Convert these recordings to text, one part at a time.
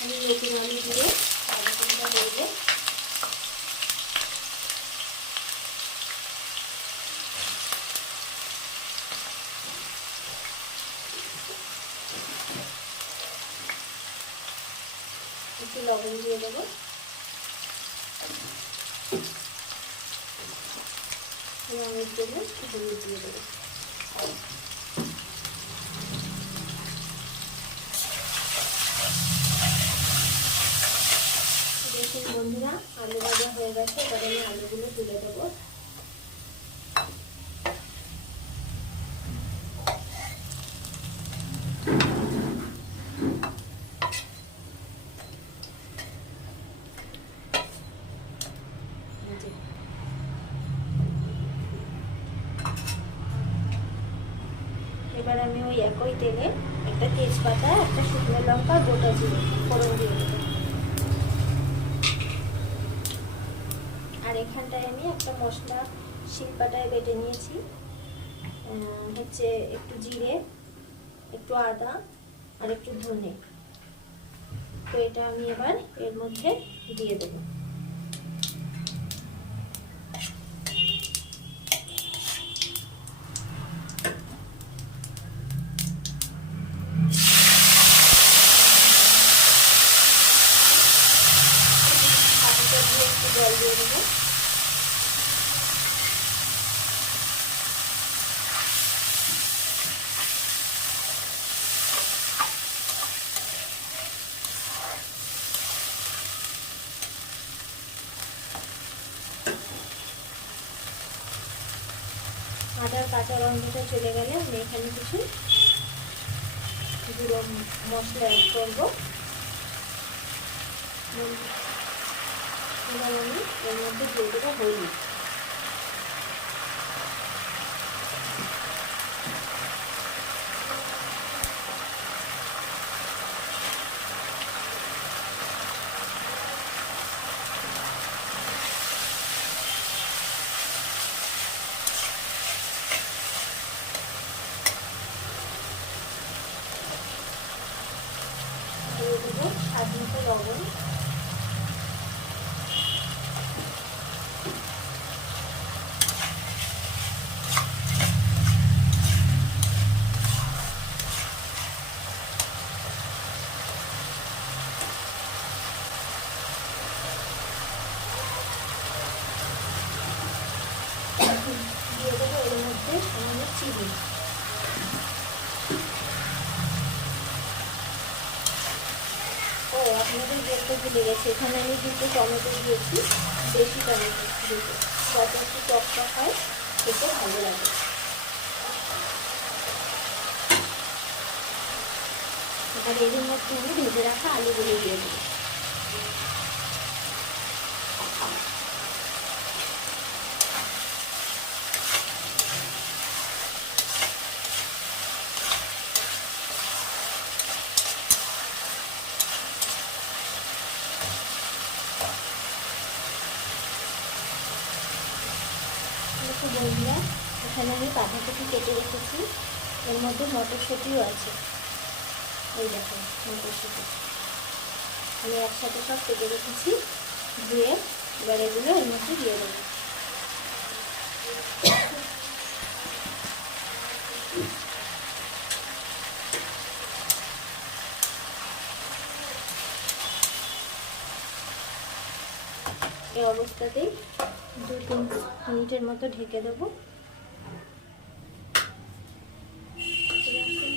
আমি নতুন আলু দিয়ে বাঁধাকপিটা করবো। একটু লবণ দিয়ে দেবো, রঙের জন্য একটু হলুদ দিয়ে দেবো। দেখুন বন্ধুরা, আলু ভাজা হয়ে গেছে, এবার আমি আলুগুলো তুলে দেবো। এবার আমি ওই একই তেলে একটা তেজপাতা, একটা শুকনো লঙ্কা, গোটা জিরে ফোড়ন দিয়ে দেবো। আর এখানটায় আমি একটা মশলা শিলপাটায় বেটে নিয়েছি, হচ্ছে একটু জিরে, একটু আদা আর একটু ধনে। তো এটা আমি এবার এর মধ্যে দিয়ে দেবো। একটু জল দিয়ে দেবো। আদার কাঁচা গন্ধটা চলে গেলে আমি এখানে কিছু গুঁড়ো মশলা অ্যাড করবো। এবার আমি এর মধ্যে দিয়ে দেবো হলুদ। দিয়ে দেবো স্বাদ মতো লবণ। দিয়ে দেবো এর মধ্যে সামান্য চিনি। ও আপনাদের বলতে ভুলে গেছে, এখানে আমি দুটো টমেটো দিয়েছি, বেশি টমেটো দুটো, যাতে একটু টকটা হয়, খেতে ভালো লাগে। এবার এর মধ্যে আমি ভেজে রাখা আলুগুলো দিয়ে দেবো। দেখো বন্ধুরা, এখানে আমি বাঁধাকপি কেটে রেখেছি, এর মধ্যে মটরশুঁটিও আছে। এই দেখো মটরশুঁটি আমি একসাথে সব কেটে রেখেছি, ধুয়ে এবার এগুলো এর মধ্যে দিয়ে দেবো। এই অবস্থাতেই 2-3 মিনিটের মতো ঢেকে দেবো।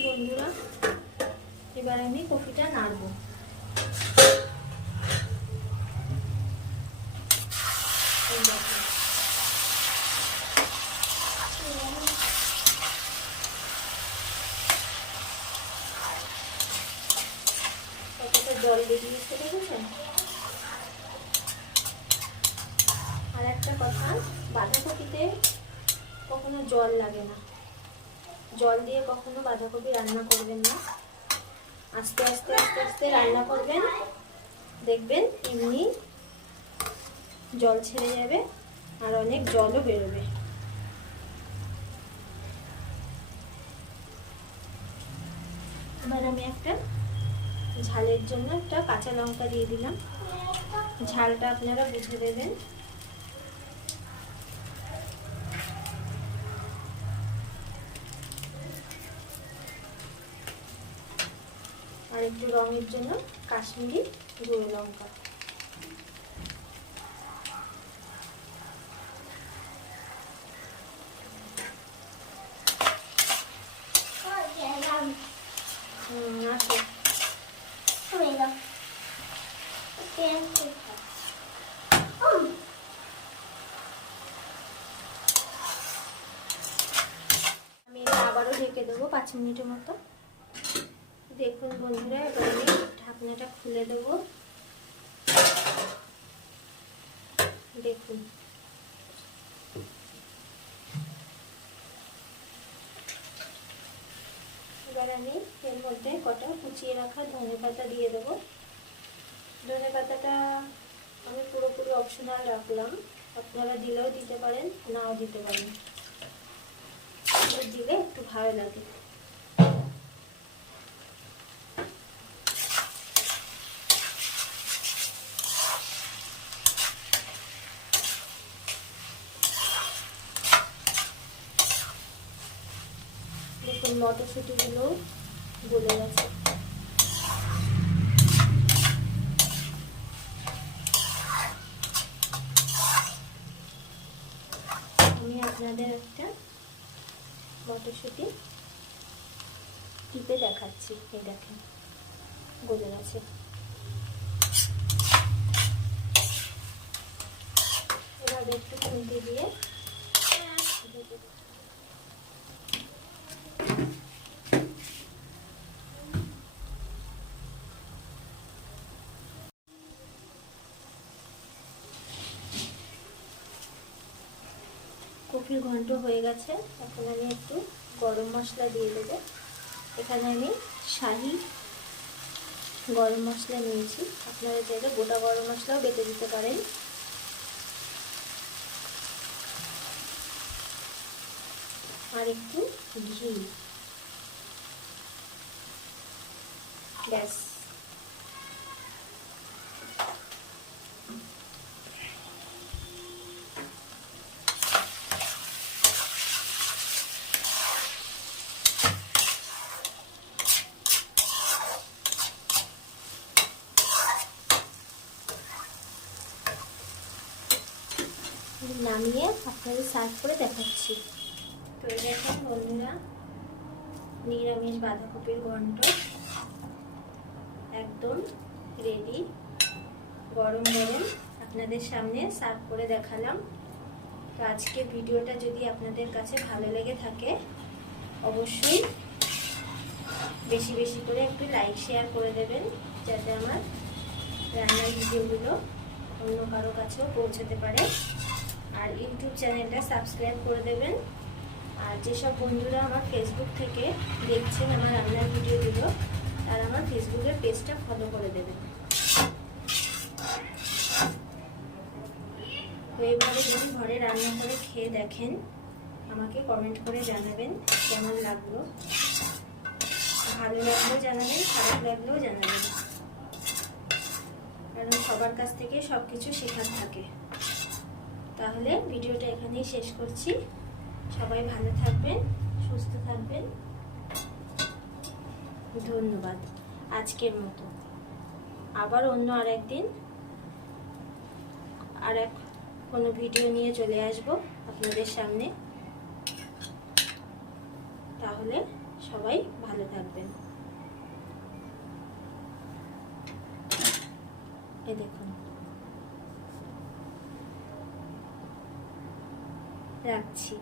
বন্ধুরা, এবার আমি কপিটা নাড়বো। কতটা জল বেরিয়েছে দেখেছেন? আর একটা কথা, বাঁধাকপিতে কখনো জল লাগে না, জল দিয়ে কখনো বাঁধাকপি রান্না করবেন না। আস্তে আস্তে আস্তে আস্তে রান্না করবেন, দেখবেন এমনি জল ছেড়ে যাবে আর অনেক জলও বেরোবে। এবার আমি একটা ঝালের জন্য একটা কাঁচা লঙ্কা দিয়ে দিলাম, ঝালটা আপনারা বুঝে দেবেন। আর একটু রঙের জন্য কাশ্মীরি গুঁড়ো লঙ্কা। আমি আবারও ঢেকে দেবো 5 মিনিটের মতো। দেখুন বন্ধুরা, এবার আমি ঢাকনাটা খুলে দেবো। দেখুন এবার আমি এর মধ্যে কটা কুচিয়ে রাখা ধনেপাতা দিয়ে দেবো। ধনেপাতাটা আমি পুরোপুরি অপশনাল রাখলাম, আপনারা দিলেও দিতে পারেন, নাও দিতে পারেন, দিলে একটু ভালো লাগে। দেখুন মটরশুঁটিগুলো গলে গেছে। আমি আপনাদের একটা মটরশুঁটি টিপে দেখাচ্ছি, এই দেখেন গলে গেছে। এবার একটু খুন্তি দিয়ে কফির ঘন্ট হয়ে গেছে। এখন আমি একটু গরম মশলা দিয়ে দেবো। এখানে আমি শাহি গরম মশলা নিয়েছি, আপনারা চাইলে গোটা গরম মশলাও বেটে দিতে পারেন। আর একটু ঘি, ব্যাস। নামিয়ে আপনাদের সার্ভ করে দেখাচ্ছি। তো দেখেন বন্ধুরা, নিরামিষ বাঁধাকপির ঘন্ট একদম রেডি। গরম গরম আপনাদের সামনে সার্ভ করে দেখালাম। তো আজকের ভিডিওটা যদি আপনাদের কাছে ভালো লেগে থাকে, অবশ্যই বেশি বেশি করে একটু লাইক শেয়ার করে দেবেন, যাতে আমার রান্নার ভিডিওগুলো অন্য কারো কাছেও পৌঁছাতে পারে। আর ইউটিউব চ্যানেলটা সাবস্ক্রাইব করে দেবেন। আর যেসব বন্ধুরা আমার ফেসবুক থেকে দেখছেন আমার রান্নার ভিডিওগুলো, তারা আমার ফেসবুকের পেজটা ফলো করে দেবেন। তো এইভাবে যদি ঘরে রান্না করে খেয়ে দেখেন, আমাকে কমেন্ট করে জানাবেন কেমন লাগলো। ভালো লাগলেও জানাবেন, খারাপ লাগলেও জানাবেন, কারণ সবার কাছ থেকে সব কিছু শেখার থাকে। তাহলে ভিডিওটা এখানেই শেষ করছি। সবাই ভালো থাকবেন, সুস্থ থাকবেন। ধন্যবাদ। আজকের মতো আবার অন্য আরেকদিন কোনো ভিডিও নিয়ে চলে আসব আপনাদের সামনে। তাহলে সবাই ভালো থাকবেন। এই দেখুন, রাখছি।